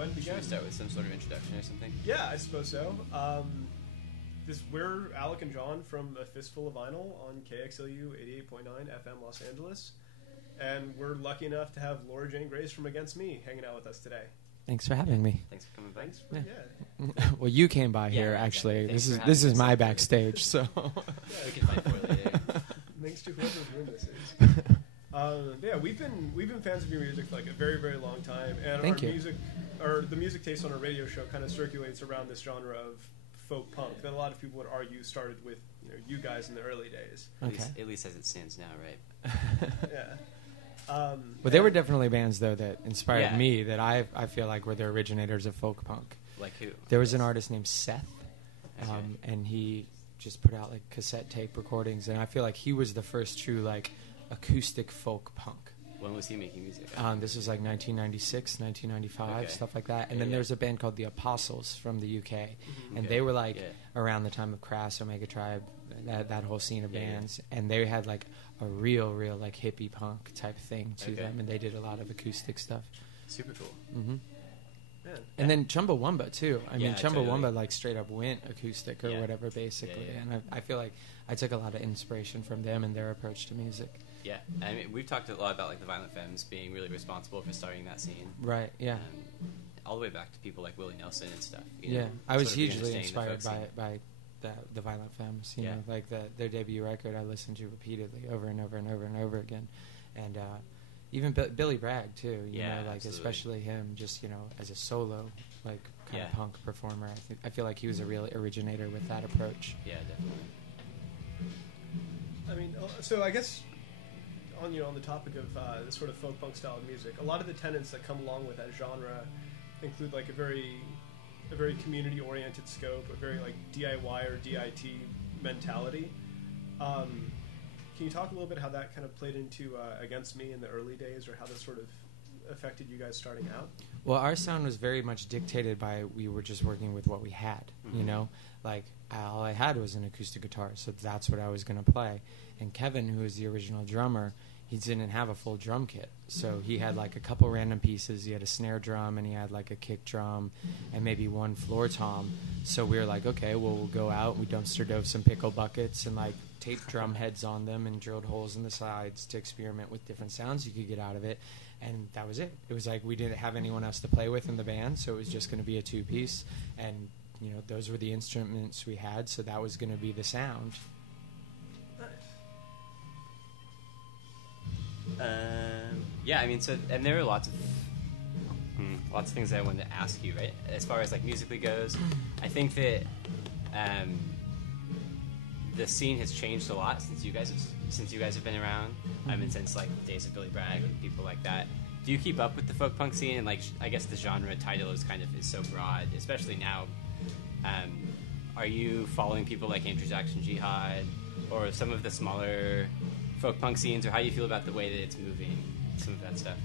ahead and begin. Should we start with some sort of introduction or something? Yeah, I suppose so. We're Alec and John from A Fistful of Vinyl on KXLU 88.9 FM Los Angeles. And we're lucky enough to have Laura Jane Grace from Against Me hanging out with us today. Thanks for having me. Thanks for coming by. Well, you came by here, actually. Exactly. This is my backstage, so... We can fight for it later. Thanks to whoever's room this is. We've been fans of your music for like a very, very long time, and the music taste on our radio show kind of circulates around this genre of folk punk that a lot of people would argue started with you guys in the early days. Okay. At least as it stands now, right? Yeah. Well, there were definitely bands, though, that inspired me that I feel like were the originators of folk punk. Like who? There was an artist named Seth, and he just put out like cassette tape recordings, and I feel like he was the first true like acoustic folk punk. When was he making music? This was like 1996, 1995, stuff like that. And then there's a band called The Apostles from the UK, and they were like around the time of Crass, Omega Tribe, that whole scene of bands, and they had like a real like hippie punk type thing to them, and they did a lot of acoustic stuff. Super cool. Mm-hmm. And then Chumbawamba too. I mean, Chumbawamba like straight up went acoustic or whatever, basically. And I feel like I took a lot of inspiration from them and their approach to music. Yeah, I mean, we've talked a lot about like the Violent Femmes being really responsible for starting that scene. Right. Yeah. All the way back to people like Willie Nelson and stuff. I was hugely inspired by the Violent Femmes. You know, like their debut record, I listened to repeatedly over and over and over and over again, and even Billy Bragg too. You know, like absolutely. Especially him, just as a solo like kind of punk performer. I feel like he was a real originator with that approach. Yeah, definitely. I mean, so I guess on the topic of this sort of folk punk style of music, a lot of the tenets that come along with that genre include like a very community oriented scope, a very like DIY or DIT mentality. Can you talk a little bit how that kind of played into Against Me in the early days, or how this sort of affected you guys starting out? Well, our sound was very much dictated by we were just working with what we had, like all I had was an acoustic guitar, so that's what I was going to play. And Kevin, who was the original drummer, he didn't have a full drum kit, so he had like a couple random pieces. He had a snare drum, and he had like a kick drum, and maybe one floor tom. So we were like, okay, well, we'll go out. We dumpster dove some pickle buckets and like taped drum heads on them and drilled holes in the sides to experiment with different sounds you could get out of it. And that was it. It was like we didn't have anyone else to play with in the band, so it was just going to be a two-piece. And those were the instruments we had, so that was going to be the sound. I mean, and there are lots of things that I wanted to ask you, right? As far as like musically goes, I think that the scene has changed a lot since you guys have been around. I mean, since like the days of Billy Bragg and people like that. Do you keep up with the folk punk scene? And like, I guess the genre title is so broad, especially now. Are you following people like Andrew Jackson Jihad or some of the smaller folk punk scenes, or how do you feel about the way that it's moving, some of that stuff?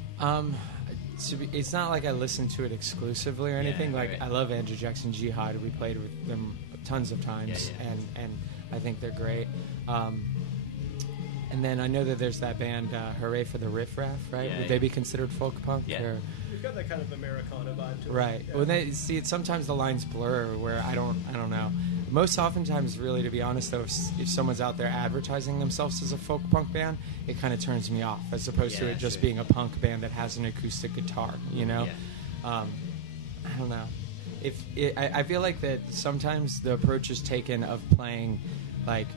It's not like I listen to it exclusively or anything. Right. I love Andrew Jackson Jihad. We played with them tons of times, and I think they're great. And then I know that there's that band, Hooray for the Riff Raff, right? Would they be considered folk punk? Yeah. You've got that kind of Americana vibe to it. Right. Yeah. When sometimes the lines blur where I don't know. Most oftentimes, really, to be honest, though, if someone's out there advertising themselves as a folk punk band, it kind of turns me off, as opposed to it just being a punk band that has an acoustic guitar, I don't know. I feel like that sometimes the approach is taken of playing, like,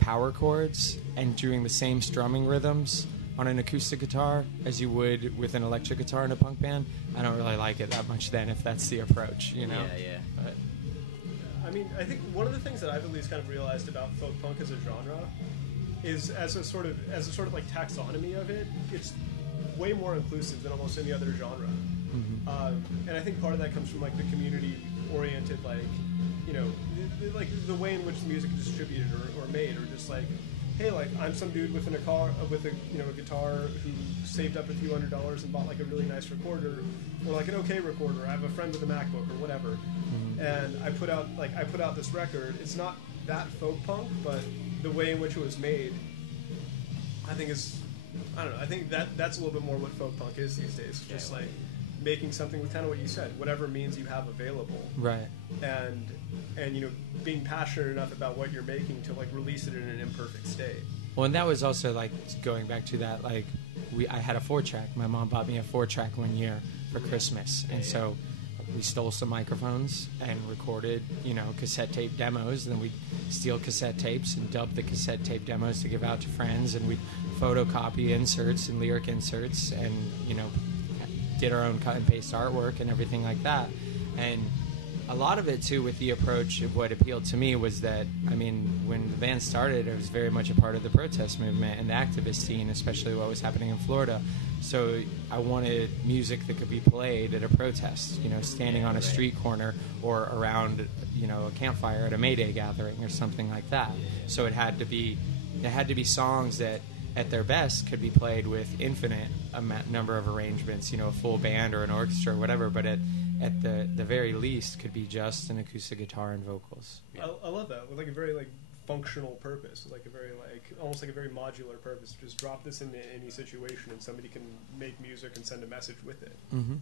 power chords and doing the same strumming rhythms on an acoustic guitar as you would with an electric guitar in a punk band. I don't really like it that much then, if that's the approach, Yeah. But, I mean, I think one of the things that I've at least kind of realized about folk punk as a genre is as a sort of like taxonomy of it, it's way more inclusive than almost any other genre. Mm-hmm. And I think part of that comes from like the community-oriented, like, the way in which the music is distributed or made, or just like, hey, like, I'm some dude with a guitar who saved up a few $100s and bought like a really nice recorder, or like an okay recorder. I have a friend with a MacBook or whatever, and I put out this record. It's not that folk punk, but the way in which it was made, I think is, I don't know. I think that's a little bit more what folk punk is these days. Just like making something with kind of what you said, whatever means you have available, Right. and being passionate enough about what you're making to like release it in an imperfect state. Well, and that was also like going back to that, like I had a 4-track. My mom bought me a 4-track one year for Christmas, and so we stole some microphones and recorded, cassette tape demos. Then we'd steal cassette tapes and dub the cassette tape demos to give out to friends, and we'd photocopy inserts and lyric inserts, and did our own cut and paste artwork and everything like that. And a lot of it too, with the approach of what appealed to me was that, when the band started, it was very much a part of the protest movement and the activist scene, especially what was happening in Florida. So I wanted music that could be played at a protest, standing on a street corner or around, a campfire at a May Day gathering or something like that. So it had to be songs that, at their best, could be played with infinite number of arrangements, a full band or an orchestra or whatever, but at the very least could be just an acoustic guitar and vocals. Yeah. I love that, with like a very like functional purpose, like a very almost like a very modular purpose. Just drop this into any situation and somebody can make music and send a message with it. Mm-hmm.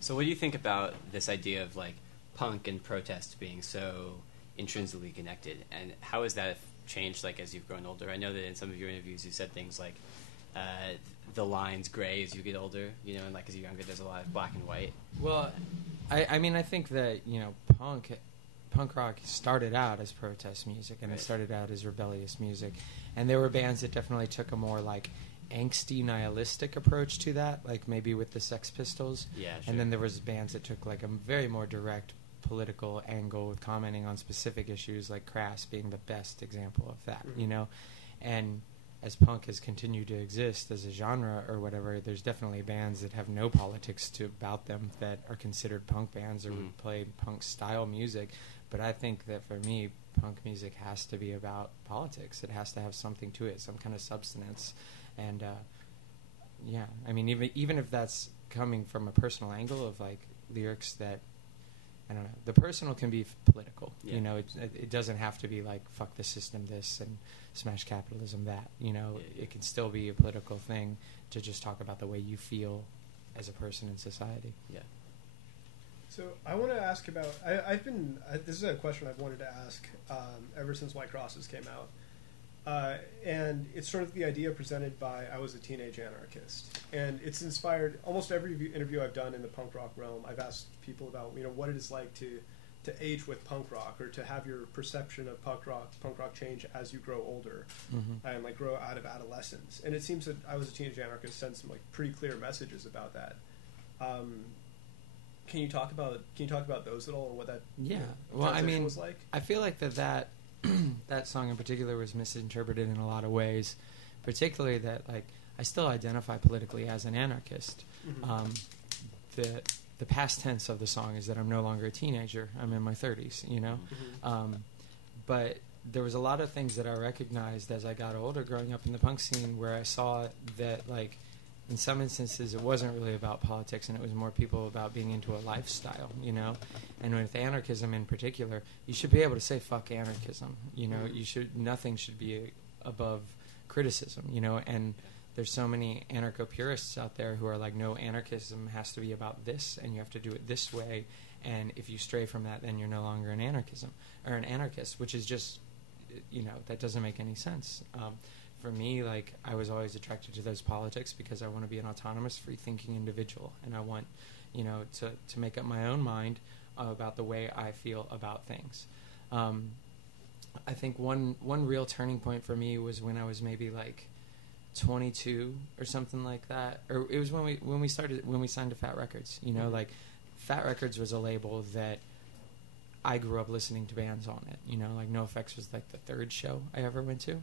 So what do you think about this idea of like punk and protest being so intrinsically connected, and how has that changed like as you've grown older? I know that in some of your interviews you said things like the line's gray as you get older, and like as you're younger there's a lot of black and white. Well, I think that punk rock started out as protest music, and It started out as rebellious music, and there were bands that definitely took a more like angsty nihilistic approach to that, like maybe with the Sex Pistols. Yeah, sure. And then there was bands that took like a very more direct political angle with commenting on specific issues, like Crass being the best example of that. Mm-hmm. And as punk has continued to exist as a genre or whatever, there's definitely bands that have no politics about them that are considered punk bands or would play punk style music. But I think that for me, punk music has to be about politics. It has to have something to it, some kind of substance. And even if that's coming from a personal angle of like lyrics that, I don't know, the personal can be political. Yeah. It doesn't have to be like fuck the system this and smash capitalism that. It can still be a political thing to just talk about the way you feel as a person in society. Yeah. So I want to ask about. This is a question I've wanted to ask ever since White Crosses came out, and it's sort of the idea presented by I Was a Teenage Anarchist, and it's inspired almost every interview I've done in the punk rock realm. I've asked people about what it is like to age with punk rock, or to have your perception of punk rock change as you grow older, and like grow out of adolescence. And it seems that I Was a Teenage Anarchist sends some like pretty clear messages about that. Can you talk about those at all, and what that transition was like? I feel like that that song in particular was misinterpreted in a lot of ways, particularly that like I still identify politically as an anarchist. The past tense of the song is that I'm no longer a teenager. I'm in my 30s, but there was a lot of things that I recognized as I got older growing up in the punk scene, where I saw that like in some instances it wasn't really about politics, and it was more people about being into a lifestyle, and with anarchism in particular, you should be able to say fuck anarchism, nothing should be above criticism, and there's so many anarcho-purists out there who are like, no, anarchism has to be about this, and you have to do it this way, and if you stray from that, then you're no longer an anarchist, which is just, that doesn't make any sense. For me, like, I was always attracted to those politics because I want to be an autonomous, free-thinking individual, and I want, to make up my own mind about the way I feel about things. I think one real turning point for me was when I was maybe like 22 or something like that, or it was when we signed to Fat Records. Like Fat Records was a label that I grew up listening to bands on it. Like NoFX was like the third show I ever went to.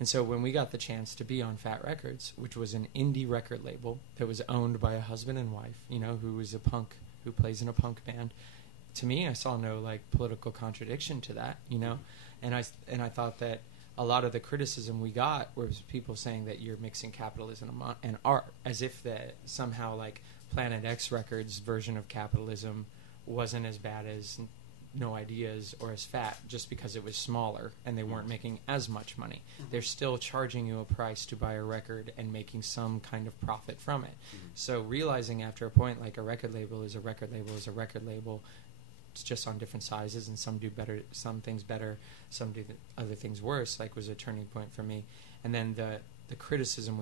And so when we got the chance to be on Fat Records, which was an indie record label that was owned by a husband and wife, who was a punk, who plays in a punk band, to me, I saw no like political contradiction to that, and I thought that a lot of the criticism we got was people saying that you're mixing capitalism and art, as if that somehow like Planet X Records' version of capitalism wasn't as bad as no ideas or as fat just because it was smaller and they weren't making as much money. They're still charging you a price to buy a record and making some kind of profit from it. So realizing after a point, like, a record label is a record label is a record label. It's just on different sizes, and some do better, some things better, some do other things worse, like, was a turning point for me. And then the criticism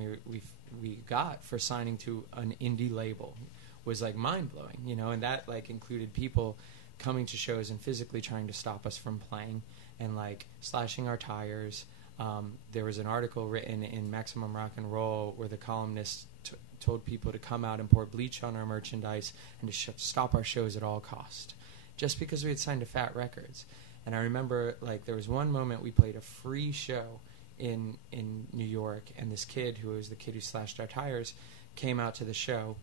we got for signing to an indie label was, like, mind-blowing, you know, and that, like, included people coming to shows and physically trying to stop us from playing and, like, slashing our tires. There was an article written in Maximum Rock and Roll where the columnist told people to come out and pour bleach on our merchandise and to stop our shows at all cost, just because we had signed to Fat Records. And I remember, like, there was one moment we played a free show in New York, and this kid, who was the kid who slashed our tires, came out to the show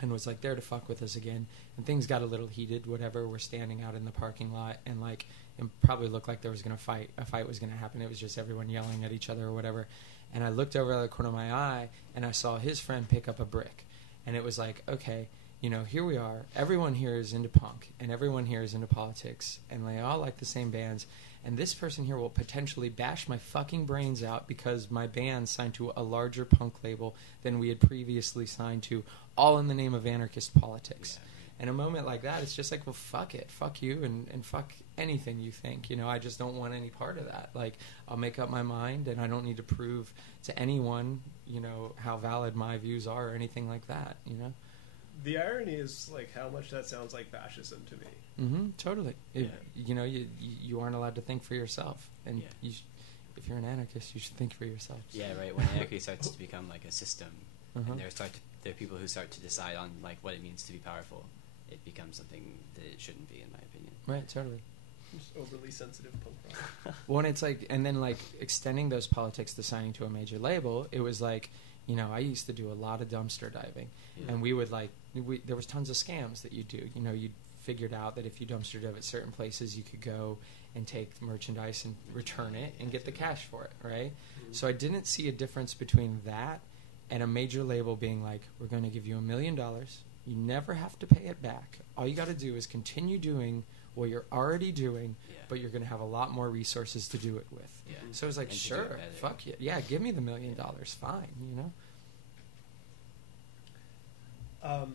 and was, like, there to fuck with us again. And things got a little heated, whatever. We're standing out in the parking lot, and, like, it probably looked like there was going to a fight was going to happen. It was just everyone yelling at each other or whatever. And I looked over at the corner of my eye, and I saw his friend pick up a brick. And it was like, okay, you know, here we are. Everyone here is into punk, and everyone here is into politics, and they all like the same bands. And this person here will potentially bash my fucking brains out because my band signed to a larger punk label than we had previously signed to, all in the name of anarchist politics. Yeah. And a moment like that, it's just like, well, fuck it. Fuck you and fuck anything you think. You know, I just don't want any part of that. Like, I'll make up my mind, and I don't need to prove to anyone, you know, how valid my views are or anything like that, you know? The irony is, like, how much that sounds like fascism to me. Totally. You know, you aren't allowed to think for yourself, and if you're an anarchist, you should think for yourself. Yeah, right. When anarchy starts to become like a system, and there are people who start to decide on, like, what it means to be powerful, it becomes something that it shouldn't be, in my opinion. Right. Totally. Just overly sensitive punk rock. Well, and it's like, and then, like, extending those politics to signing to a major label, it was like, you know, I used to do a lot of dumpster diving, and we would, like, there was tons of scams that you do. You know, you figured out that if you dumpster dive at certain places, you could go and take merchandise and return it and get the cash for it, right? So I didn't see a difference between that and a major label being like, we're going to give you $1 million. You never have to pay it back. All you got to do is continue doing what you're already doing, but you're going to have a lot more resources to do it with. So I was like, sure, fuck yeah. Yeah, give me the $1 million. Fine, you know? I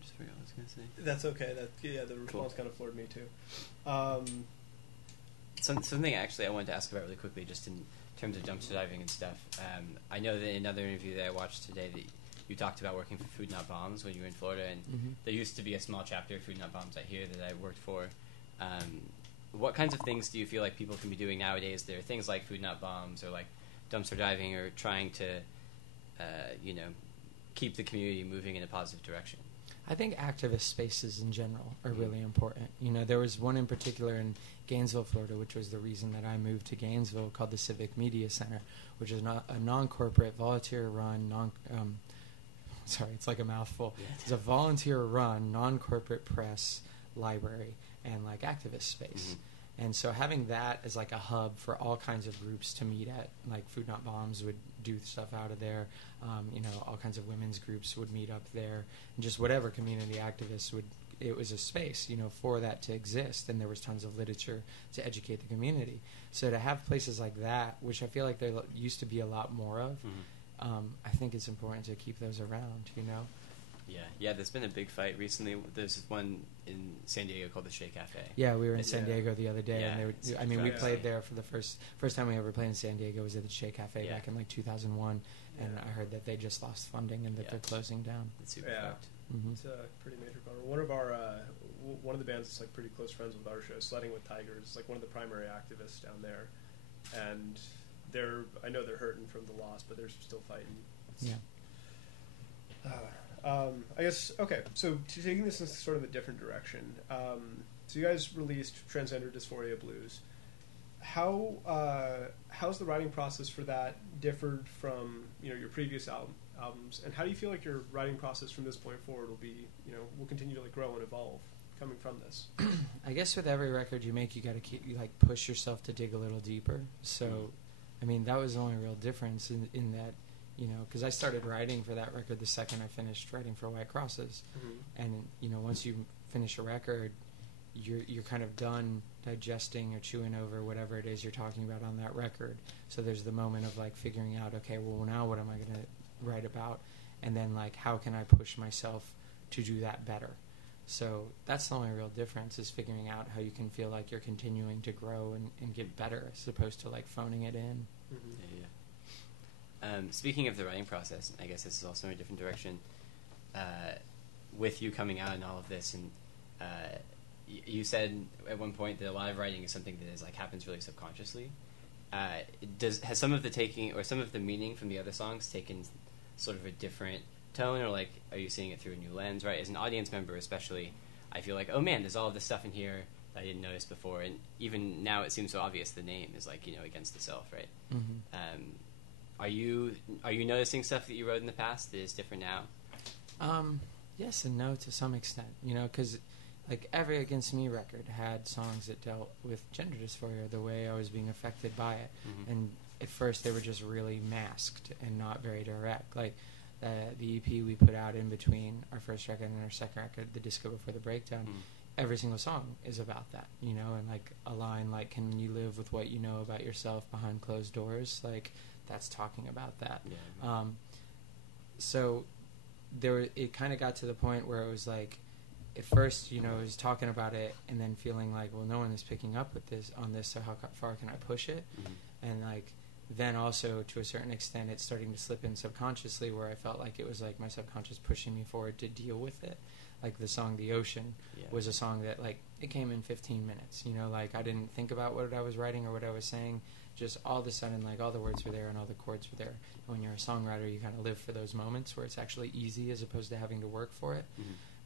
just forgot what I was going to say. That's okay. The response kind of floored me too. Something actually I wanted to ask about really quickly, just in terms of dumpster diving and stuff. I know that in another interview that I watched today that you talked about working for Food Not Bombs when you were in Florida, and there used to be a small chapter of Food Not Bombs out here that I worked for. What kinds of things do you feel like people can be doing nowadays? There are things like Food Not Bombs or like dumpster diving or trying to, you know, keep the community moving in a positive direction. I think activist spaces in general are really important. You know, there was one in particular in Gainesville, Florida, which was the reason that I moved to Gainesville, called the Civic Media Center, which is a non-corporate, volunteer-run, sorry, it's like a mouthful. It's a volunteer-run, non-corporate press library and, like, activist space. And so having that as, like, a hub for all kinds of groups to meet at, like, Food Not Bombs would do stuff out of there. You know, all kinds of women's groups would meet up there. And just whatever community activists would, it was a space, you know, for that to exist. And there was tons of literature to educate the community. So to have places like that, which I feel like there used to be a lot more of, I think it's important to keep those around, you know? Yeah, there's been a big fight recently. There's one in San Diego called the Shea Cafe. Yeah, we were in San Diego the other day, and they were, we played there for the first time we ever played in San Diego was at the Shea Cafe back in, like, 2001, and I heard that they just lost funding and that they're closing down. It's super fucked. It's a pretty major bummer. One of the bands that's, like, pretty close friends with our show, Sledding with Tigers, is, like, one of the primary activists down there, and I know they're hurting from the loss, but they're still fighting. I guess, okay, so taking this in sort of a different direction, so you guys released Transgender Dysphoria Blues. How's the writing process for that differed from, you know, your previous albums, and how do you feel like your writing process from this point forward will continue to, like, grow and evolve coming from this? I guess with every record you make, you got to push yourself to dig a little deeper. So, I mean, that was the only real difference in that. You know, because I started writing for that record the second I finished writing for White Crosses. And, you know, once you finish a record, you're kind of done digesting or chewing over whatever it is you're talking about on that record. So there's the moment of like figuring out, okay, well now what am I going to write about, and then like how can I push myself to do that better. So that's the only real difference, is figuring out how you can feel like you're continuing to grow and get better, as opposed to like phoning it in. Speaking of the writing process, I guess this is also in a different direction. With you coming out and all of this, and you said at one point that a lot of writing is something that is like happens really subconsciously. Has some of the taking or some of the meaning from the other songs taken sort of a different tone, or like are you seeing it through a new lens? Right, as an audience member especially, I feel like, oh man, there's all of this stuff in here that I didn't notice before, and even now it seems so obvious. The name is like, you know, against the self, right? Are you noticing stuff that you wrote in the past that is different now? Yes and no to some extent, you know, because like every Against Me record had songs that dealt with gender dysphoria, the way I was being affected by it. And at first they were just really masked and not very direct. Like the EP we put out in between our first record and our second record, The Disco Before the Breakdown, every single song is about that, you know, and like a line like, can you live with what you know about yourself behind closed doors? Like, that's talking about that. So it kind of got to the point where it was like, at first, you know, I was talking about it and then feeling like, well, no one is picking up with on this, so how far can I push it? And like, then also to a certain extent, it's starting to slip in subconsciously, where I felt like it was like my subconscious pushing me forward to deal with it. Like the song The Ocean was a song that like, it came in 15 minutes, you know, like I didn't think about what I was writing or what I was saying. Just all of a sudden, like all the words were there and all the chords were there. And when you're a songwriter, you kind of live for those moments where it's actually easy as opposed to having to work for it.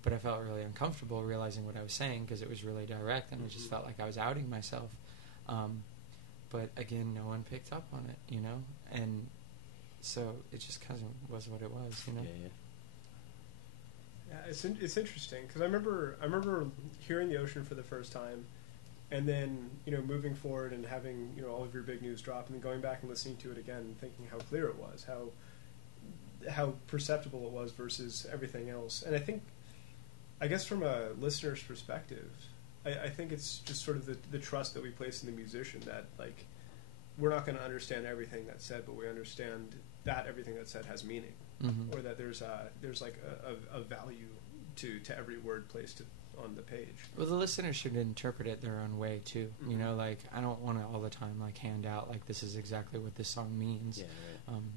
But I felt really uncomfortable realizing what I was saying because it was really direct, and I just felt like I was outing myself. But again, no one picked up on it, you know? And so it just kind of was what it was, you know? Yeah, it's interesting because I remember hearing The Ocean for the first time, and then, you know, moving forward and having, you know, all of your big news drop, and then going back and listening to it again and thinking how clear it was, how perceptible it was versus everything else. And I guess from a listener's perspective, I think it's just sort of the trust that we place in the musician, that like we're not going to understand everything that's said, but we understand that everything that's said has meaning, or that there's like a value to every word placed on the page. Well, the listener should interpret it their own way too. You know, like I don't want to all the time like hand out like this is exactly what this song means.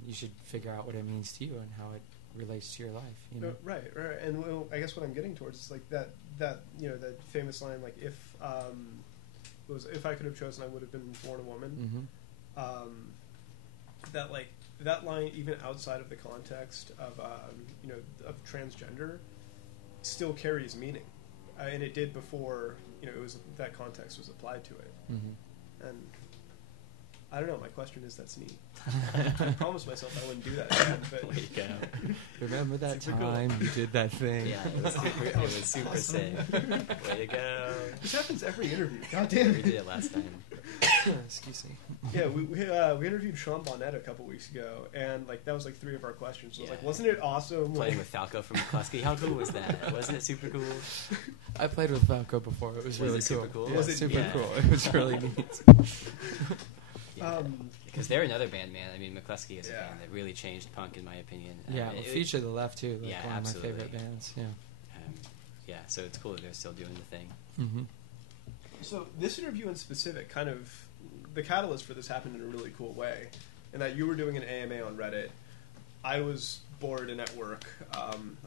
You should figure out what it means to you and how it relates to your life, you know? No, right. And well, I guess what I'm getting towards is like that you know, that famous line, like if I could have chosen, I would have been born a woman. That line, even outside of the context of you know, of transgender, still carries meaning, and it did before, you know, it was that context was applied to it. And I don't know. My question is, that's neat. I promised myself I wouldn't do that again, but Way to go. Remember that time you did that thing? Yeah, it was super sick. Way to go. This happens every interview. God damn We it. did it last time. Excuse me. Yeah, we interviewed Sean Bonnet a couple weeks ago, and like that was like 3 of our questions. So it was like, wasn't it awesome? Playing with Falco from McCluskey. How cool was that? Wasn't it super cool? I played with Falco before. It was really it super cool? Yeah, Was it- super yeah. cool. It was really neat. Because they're another band, man. I mean, McCluskey is a Yeah. band that really changed punk, in my opinion. Yeah, well, Future of the Left too. Like yeah, one absolutely. of my favorite bands. Yeah. Yeah, so it's cool that they're still doing the thing. So this interview in specific, kind of the catalyst for this happened in a really cool way, in that you were doing an AMA on Reddit. I was bored and at work.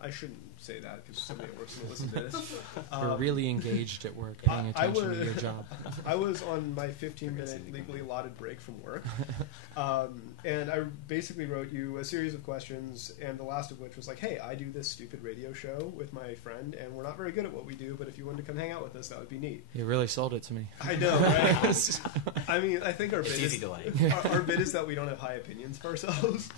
I shouldn't say that because somebody at work's going to listen to this. We're really engaged at work, paying attention to your job. I was on my 15-minute legally allotted break from work, and I basically wrote you a series of questions, and the last of which was like, hey, I do this stupid radio show with my friend, and we're not very good at what we do, but if you wanted to come hang out with us, that would be neat. You really sold it to me. I know, right? I mean, I think our It's bid easy is, to like. our bid is that we don't have high opinions for ourselves.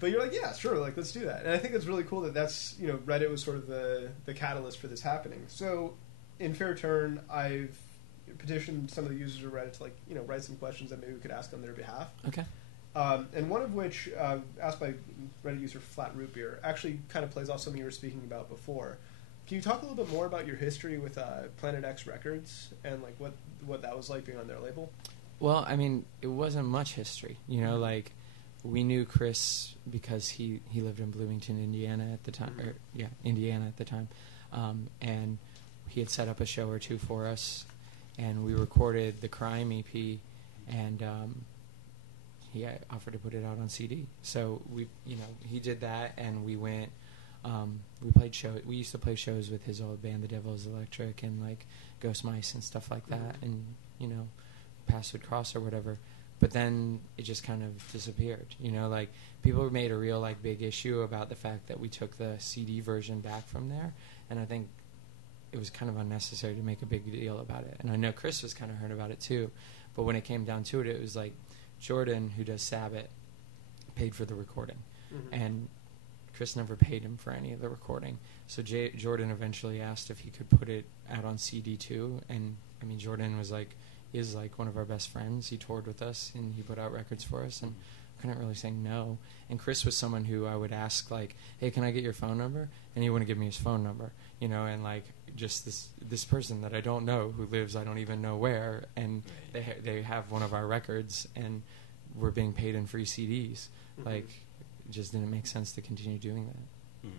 But you're like, yeah, sure, like let's do that. And I think it's really cool that that's, you know, Reddit was sort of the catalyst for this happening. So in fair turn, I've petitioned some of the users of Reddit to, like, you know, write some questions that maybe we could ask on their behalf. Okay. And one of which, asked by Reddit user Flat Root Beer, actually kind of plays off something you were speaking about before. Can you talk a little bit more about your history with Planet X Records and like what that was like being on their label? Well, I mean, it wasn't much history, you know. Like, we knew Chris because he lived in Bloomington, Indiana at the time. Indiana at the time, and he had set up a show or two for us, and we recorded the Crime EP, and he offered to put it out on CD. So he did that, and we went. We played show. We used to play shows with his old band, The Devil's Electric, and like Ghost Mice and stuff like that, and Paths Would Cross or whatever. But then it just kind of disappeared. Like people made a real like big issue about the fact that we took the CD version back from there, and I think it was kind of unnecessary to make a big deal about it. And I know Chris was kind of hurt about it too. But when it came down to it, it was like Jordan, who does Sabbath, paid for the recording, and Chris never paid him for any of the recording. So Jordan eventually asked if he could put it out on CD too. And I mean, Jordan is one of our best friends. He toured with us and he put out records for us, and I couldn't really say no. And Chris was someone who I would ask like, hey, can I get your phone number? And he wouldn't give me his phone number, and like just this person that I don't know, who lives I don't even know where, and they have one of our records and we're being paid in free CDs. Like, it just didn't make sense to continue doing that.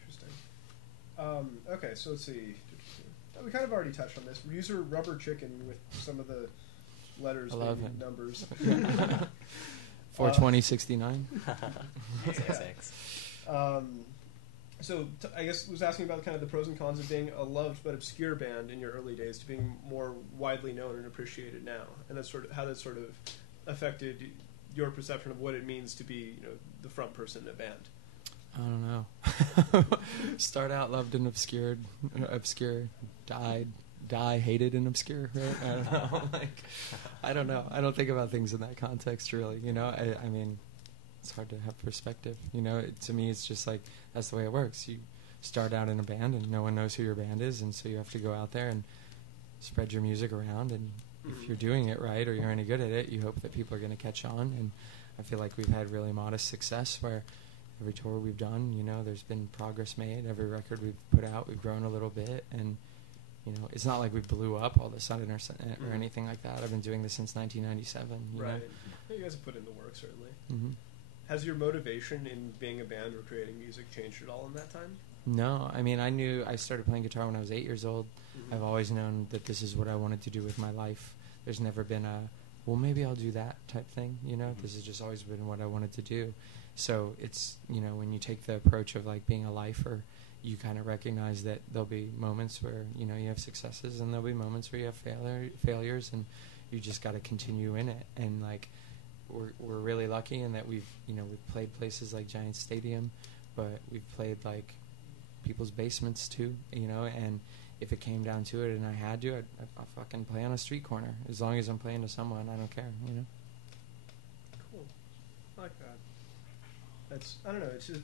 Interesting. Okay, so let's see. We kind of already touched on this. User Rubber Chicken with some of the letters and numbers. 42069. So I guess was asking about kind of the pros and cons of being a loved but obscure band in your early days to being more widely known and appreciated now, and that's sort of how that sort of affected your perception of what it means to be, the front person in a band. I don't know. Start out loved and obscure, die hated and obscure, right? I don't know. I don't know. I don't think about things in that context, really. I mean, it's hard to have perspective. To me, it's just like that's the way it works. You start out in a band, and no one knows who your band is, and so you have to go out there and spread your music around. And if you're doing it right, or you're any good at it, you hope that people are going to catch on. And I feel like we've had really modest success where every tour we've done, there's been progress made. Every record we've put out, we've grown a little bit, and it's not like we blew up all of a sudden or anything like that. I've been doing this since 1997. You know? You guys have put in the work, certainly. Has your motivation in being a band or creating music changed at all in that time? No, I mean, I started playing guitar when I was 8 years old. I've always known that this is what I wanted to do with my life. There's never been well, maybe I'll do that type thing, This has just always been what I wanted to do. So it's, when you take the approach of like being a lifer, you kind of recognize that there'll be moments where, you have successes, and there'll be moments where you have failures, and you just got to continue in it. And like, we're really lucky in that we've played places like Giant Stadium, but we've played like people's basements too, and if it came down to it and I had to, I'd fucking play on a street corner. As long as I'm playing to someone, I don't care, Cool. I like that. I don't know, it's just,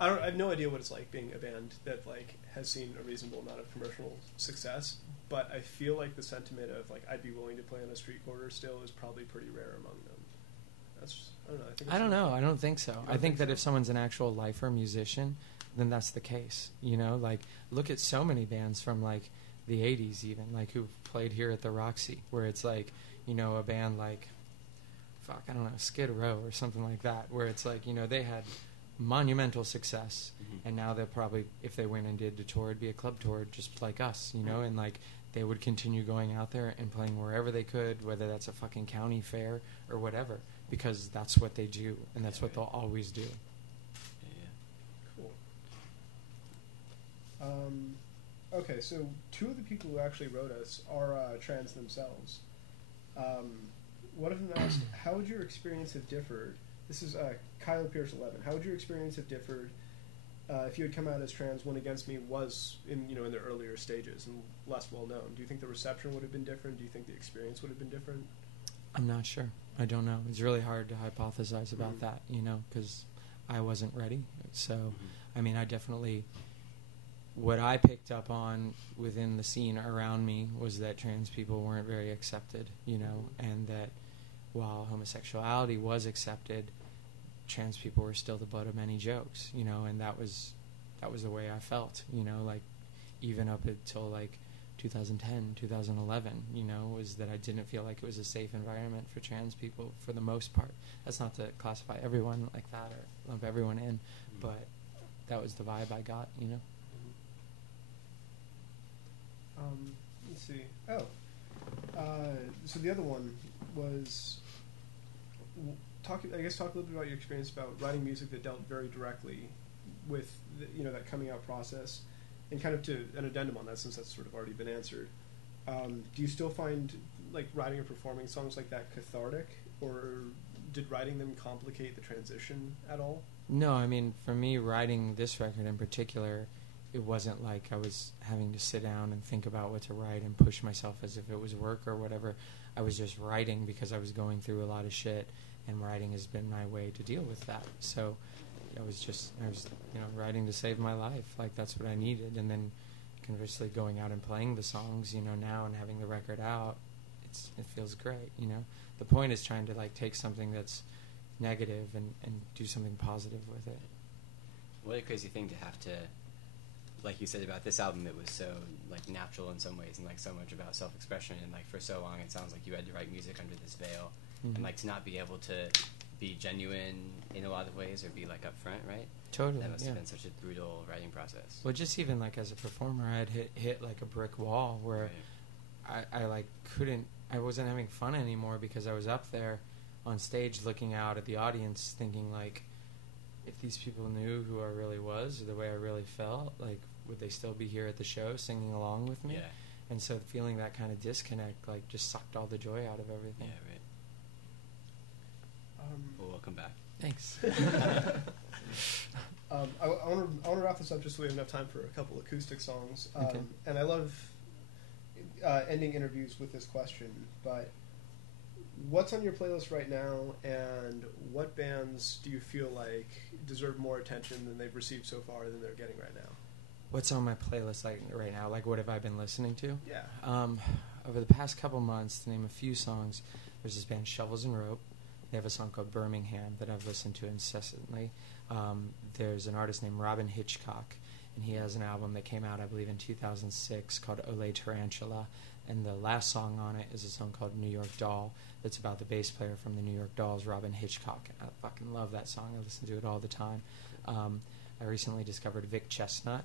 I have no idea what it's like being a band that like has seen a reasonable amount of commercial success, but I feel like the sentiment of like I'd be willing to play on a street corner still is probably pretty rare among them. I don't know. I don't think so. I think that if someone's an actual lifer musician, then that's the case. Like look at so many bands from like the 80s even, like who played here at the Roxy, where it's like, a band like I don't know, Skid Row or something like that, where it's like, they had monumental success, and now they'll probably, if they went and did a tour, it'd be a club tour just like us, and like they would continue going out there and playing wherever they could, whether that's a fucking county fair or whatever, because that's what they do, and that's what they'll always do. Cool. Okay, so two of the people who actually wrote us are trans themselves. One of them asked, how would your experience have differed? This is Kyle Pierce 11. How would your experience have differed if you had come out as trans when Against Me was in the earlier stages and less well known? Do you think the reception would have been different? Do you think the experience would have been different? I'm not sure. I don't know. It's really hard to hypothesize about that, because I wasn't ready. So, I mean, I definitely... What I picked up on within the scene around me was that trans people weren't very accepted, and that while homosexuality was accepted, trans people were still the butt of many jokes, you know, and that was the way I felt, you know, like even up until like 2010, 2011, you know, was that I didn't feel like it was a safe environment for trans people for the most part. That's not to classify everyone like that or lump everyone in, but that was the vibe I got, you know. Let's see. So the other one was talk a little bit about your experience about writing music that dealt very directly with that coming out process, and kind of to an addendum on that, since that's sort of already been answered. Do you still find like writing or performing songs like that cathartic, or did writing them complicate the transition at all? No, I mean, for me, writing this record in particular, it wasn't like I was having to sit down and think about what to write and push myself as if it was work or whatever. I was just writing because I was going through a lot of shit, and writing has been my way to deal with that. So I was writing to save my life. Like, that's what I needed. And then conversely, going out and playing the songs, now, and having the record out, it feels great, The point is trying to, like, take something that's negative and do something positive with it. What a crazy thing to have to, like you said about this album, it was so, like, natural in some ways and, like, so much about self-expression, and, like, for so long it sounds like you had to write music under this veil, and, like, to not be able to be genuine in a lot of ways or be, like, upfront, right? Totally, that must have been such a brutal writing process. Well, just even, like, as a performer, I had hit like, a brick wall where I wasn't having fun anymore because I was up there on stage looking out at the audience thinking, like, if these people knew who I really was or the way I really felt, like, would they still be here at the show singing along with me? Yeah. And so feeling that kind of disconnect, like, just sucked all the joy out of everything. Yeah, right. Well, welcome back. Thanks. I want to wrap this up just so we have enough time for a couple acoustic songs. Okay. And I love ending interviews with this question, but what's on your playlist right now, and what bands do you feel like deserve more attention than they've received so far than they're getting right now? What's on my playlist like right now? Like, what have I been listening to? Yeah. Over the past couple months, to name a few songs, there's this band Shovels and Rope. They have a song called Birmingham that I've listened to incessantly. There's an artist named Robin Hitchcock, and he has an album that came out, I believe, in 2006 called Ole Tarantula, and the last song on it is a song called New York Doll that's about the bass player from the New York Dolls, Robin Hitchcock. I fucking love that song. I listen to it all the time. I recently discovered Vic Chestnut,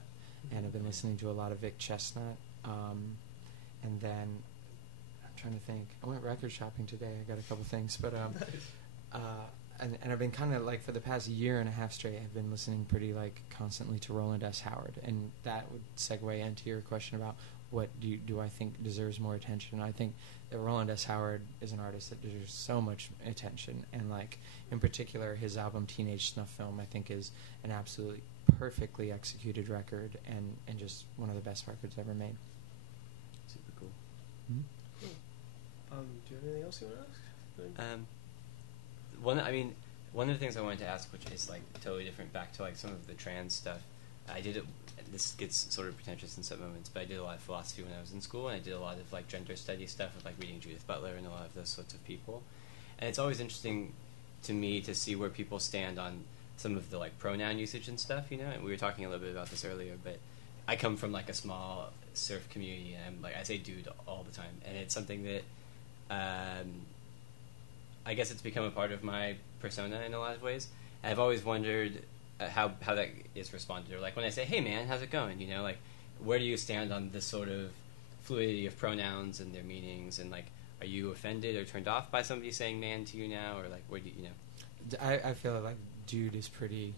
and I've been listening to a lot of Vic Chestnut. And then I'm trying to think. I went record shopping today. I got a couple things, but and I've been kind of like for the past year and a half straight, I've been listening pretty like constantly to Roland S. Howard, and that would segue into your question about what do I think deserves more attention. I think that Roland S. Howard is an artist that deserves so much attention, and like in particular his album Teenage Snuff Film I think is an absolutely perfectly executed record and just one of the best records ever made. Super cool. Mm-hmm. Cool. Do you have anything else you want to ask? One of the things I wanted to ask, which is like totally different, back to like some of the trans stuff. I did it. This gets sort of pretentious in some moments, but I did a lot of philosophy when I was in school, and I did a lot of like gender studies stuff with like reading Judith Butler and a lot of those sorts of people. And it's always interesting to me to see where people stand on some of the like pronoun usage and stuff, And we were talking a little bit about this earlier, but I come from like a small surf community, and I'm like I say dude all the time, and it's something that I guess it's become a part of my persona in a lot of ways. And I've always wondered how that is responded, or like when I say, "Hey man, how's it going?" Like where do you stand on this sort of fluidity of pronouns and their meanings, and like are you offended or turned off by somebody saying "man" to you now, or like where do you I feel like dude is pretty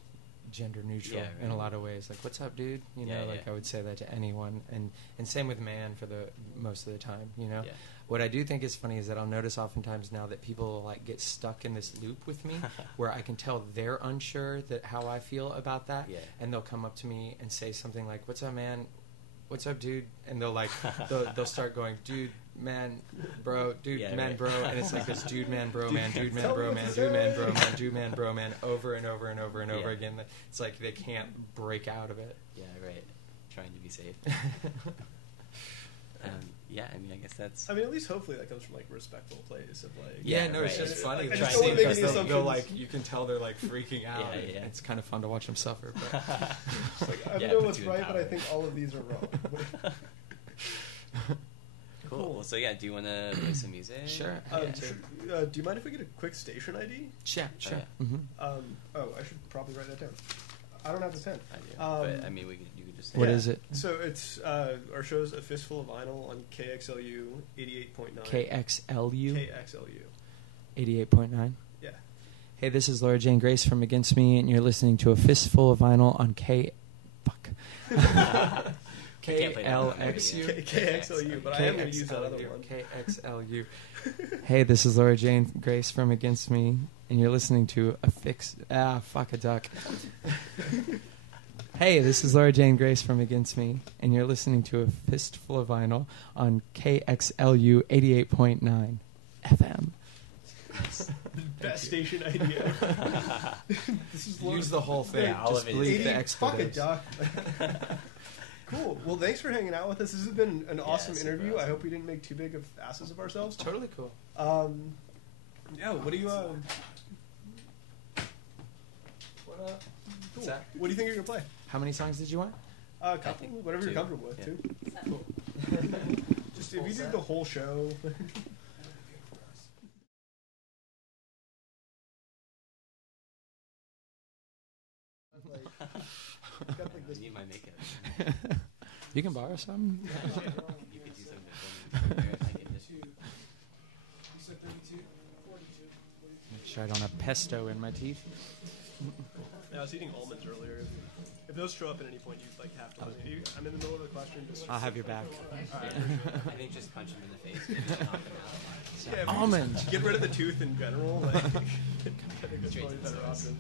gender neutral in a lot of ways. Like, what's up, dude? I would say that to anyone, and same with man for the most of the time. Yeah. What I do think is funny is that I'll notice oftentimes now that people like get stuck in this loop with me, where I can tell they're unsure that how I feel about that, and they'll come up to me and say something like, "What's up, man? What's up, dude?" And they'll like they'll start going, "Dude, man, bro, dude, man, bro," and it's like this dude, man, bro, man, dude, man, bro, man, dude, man, bro, man, dude, man, bro, man, over and over and over and over again. It's like they can't break out of it. Yeah, right. Trying to be safe. Yeah, I mean, I guess that's. I mean, at least hopefully that comes from like a respectful place of like. Yeah, Yeah, no, it's right. just funny. I to just see don't wanna make because any they'll assumptions. like, you can tell they're like freaking out. Yeah, and yeah. It's kind of fun to watch them suffer. But Like, I Yeah, know it what's puts you in right, but I power. think all of these are wrong. Cool. Well, so yeah, do you want to play some music? Sure. Um, Yeah. do you mind if we get a quick station ID? Sure. yeah. Mm-hmm. I should probably write that down. I don't have the pen. I do. But I mean, you could just. What is it? So it's our show's A Fistful of Vinyl on KXLU 88.9. KXLU KXLU. 88.9. Yeah. Hey, this is Laura Jane Grace from Against Me, and you're listening to A Fistful of Vinyl on KLXU. KXLU, but I am going to use that other one. KXLU. Hey, this is Laura Jane Grace from Against Me, and you're listening to fuck a duck. Hey, this is Laura Jane Grace from Against Me, and you're listening to A Fistful of Vinyl on KXLU 88.9 FM. Best station idea. This is Use the whole thing. Yeah, all Just of it is bleep the 80 fuck a expletives. duck. Cool. Well, thanks for hanging out with us. This has been an awesome super interview. I awesome. hope we didn't make too big of asses of ourselves. Totally cool. Yeah. What do you? What's Cool. that? What do you think you're gonna play? How many songs did you want? A couple, think whatever you're two. comfortable with. Yeah. Too. Cool. Just if you did the whole show. Got like I this. need my makeup. You can borrow some. You could do something for me. I can just. Make sure I don't have pesto in my teeth. Yeah, I was eating almonds earlier. If those show up at any point, you like have to. I'm in the middle of a question. Just I'll have your back. Alright. I think just punch him in the face, maybe knock him out. Yeah, if you Almond. just get rid of the tooth in general. Like, I think that's Straight probably a to the better source. option.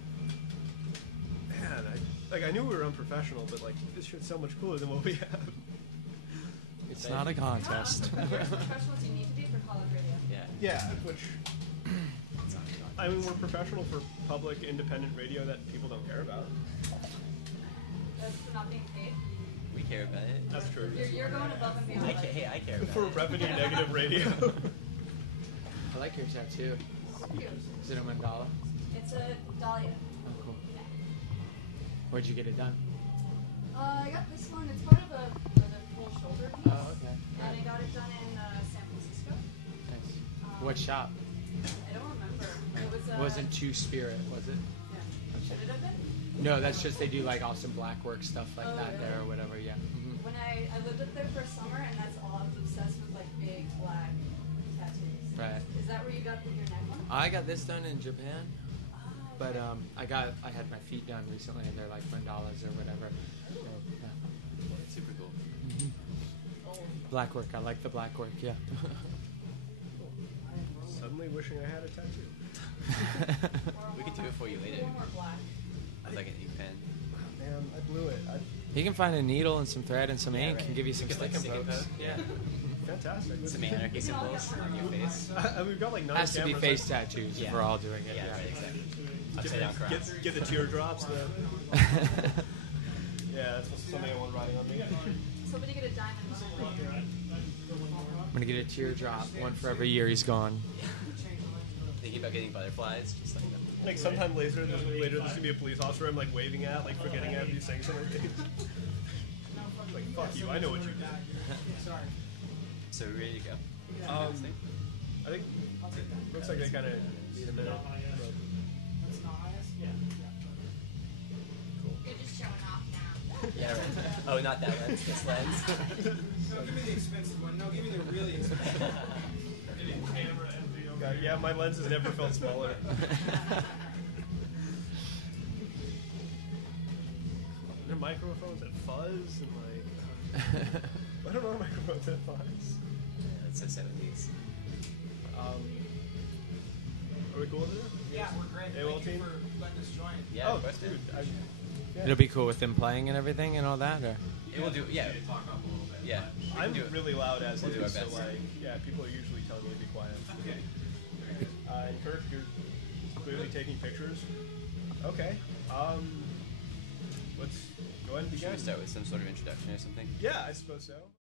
Man, I knew we were unprofessional, but like this shit's so much cooler than what we have. It's not a contest. You're as professional as you need to be for college radio. Yeah. Yeah, which I mean, we're professional for public, independent radio that people don't care about. That's for not being paid. We care about it. That's true. You're going above and beyond. Hey, I care about For it. revenue negative radio. I like your tattoo. Cute. Is it a mandala? It's a dahlia. Oh, cool. Where'd you get it done? I got this one. It's part of the full shoulder piece. Oh, okay. And I got it done in San Francisco. Nice. What shop? I don't remember. It was Wasn't Two Spirit, was it? Yeah. Should it have been? No, that's just they do like awesome black work stuff like Oh, that really? there or whatever. Yeah. Mm-hmm. When I lived up there for a summer, and that's all I was obsessed with, like big black tattoos. Right. Is that where you got your neck one? I got this done in Japan, Ah, but okay. I had my feet done recently, and they're like mandalas or whatever. So, yeah. Super cool. Black work. I like the black work. Yeah. Suddenly wishing I had a tattoo. We could do it for you later. More black. With like an ink pen. Man, I blew it. You can find a needle and some thread and some Yeah, ink right. and give you We some could, stick like, and stick and pokes. poke. Yeah. Fantastic. Some anarchy symbols on your face. We've got like 9 Has to be cameras. face tattoos if Yeah. we're all doing it. Yeah, Yeah. right, exactly. Upside down cross. Get the teardrops. Yeah, that's something I want riding on me. Somebody get a diamond one. I'm gonna get a teardrop, one for every year he's gone. Thinking about getting butterflies, just like that. Like sometime later, there's gonna be a police officer I'm like waving at, like forgetting I have these things on my face. Like fuck you, I know what you did. So we're ready to go. I think looks like they kind of need a minute. You're just showing off now. Yeah, right. Oh, not that lens. This lens. No, give me the expensive one. No, give me the really expensive one. God, yeah, my lens has never felt smaller. There are microphones that fuzz and like I don't know microphones that fuzz. It's the 70s. Are we cool with it? Yeah, we're great. Hey, well, Thank you team. for letting us join. Yeah, Oh, of course, dude, man. It'll be cool with them playing and everything and all that, or It will do. Yeah. Yeah. We can I'm do it. really loud as We'll it do our is, so best. like, yeah, people are usually telling me to be quiet. Okay. And Kirk, you're clearly taking pictures. Okay. Let's go ahead and Should begin. we start with some sort of introduction or something? Yeah, I suppose so.